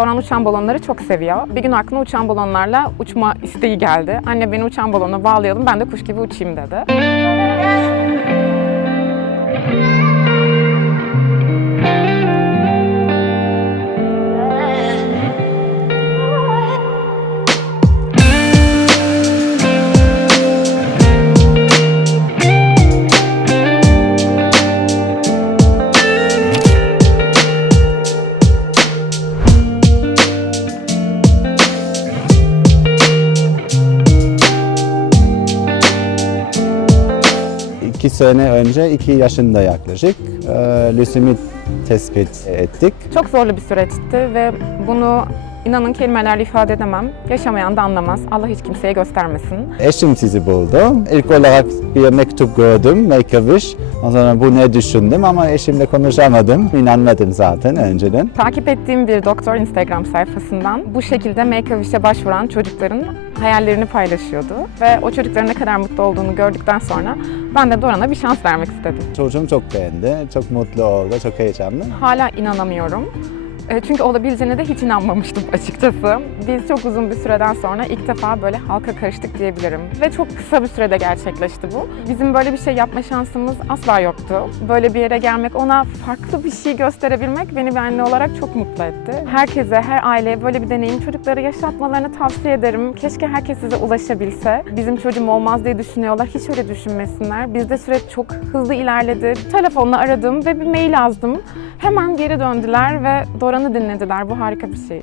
Doran uçan balonları çok seviyor. Bir gün aklına uçan balonlarla uçma isteği geldi. Anne beni uçan balona bağlayalım ben de kuş gibi uçayım dedi. İki sene önce, iki yaşında yaklaşık e, lösemi tespit ettik. Çok zorlu bir süreçti ve bunu inanın kelimelerle ifade edemem. Yaşamayan da anlamaz. Allah hiç kimseye göstermesin. Eşim sizi buldu. İlk olarak bir mektup gördüm, Make a Wish. Ondan sonra bu ne düşündüm ama eşimle konuşamadım. İnanmadım zaten önceden. Takip ettiğim bir doktor Instagram sayfasından bu şekilde Make-A-Wish'e başvuran çocukların hayallerini paylaşıyordu. Ve o çocukların ne kadar mutlu olduğunu gördükten sonra ben de Doran'a bir şans vermek istedim. Çocuğum çok beğendi, çok mutlu oldu, çok heyecanlı. Hala inanamıyorum. E, Çünkü olabileceğine de hiç inanmamıştım açıkçası. Biz çok uzun bir süreden sonra ilk defa böyle halka karıştık diyebilirim. Ve çok kısa bir sürede gerçekleşti bu. Bizim böyle bir şey yapma şansımız asla yoktu. Böyle bir yere gelmek, ona farklı bir şey gösterebilmek beni bir anne olarak çok mutlu etti. Herkese, her aileye böyle bir deneyim çocuklara yaşatmalarını tavsiye ederim. Keşke herkes size ulaşabilse. Bizim çocuğum olmaz diye düşünüyorlar. Hiç öyle düşünmesinler. Bizde süreç çok hızlı ilerledi. Telefonla aradım ve bir mail yazdım. Hemen geri döndüler ve Doran'ı dinlediler. Bu harika bir şey.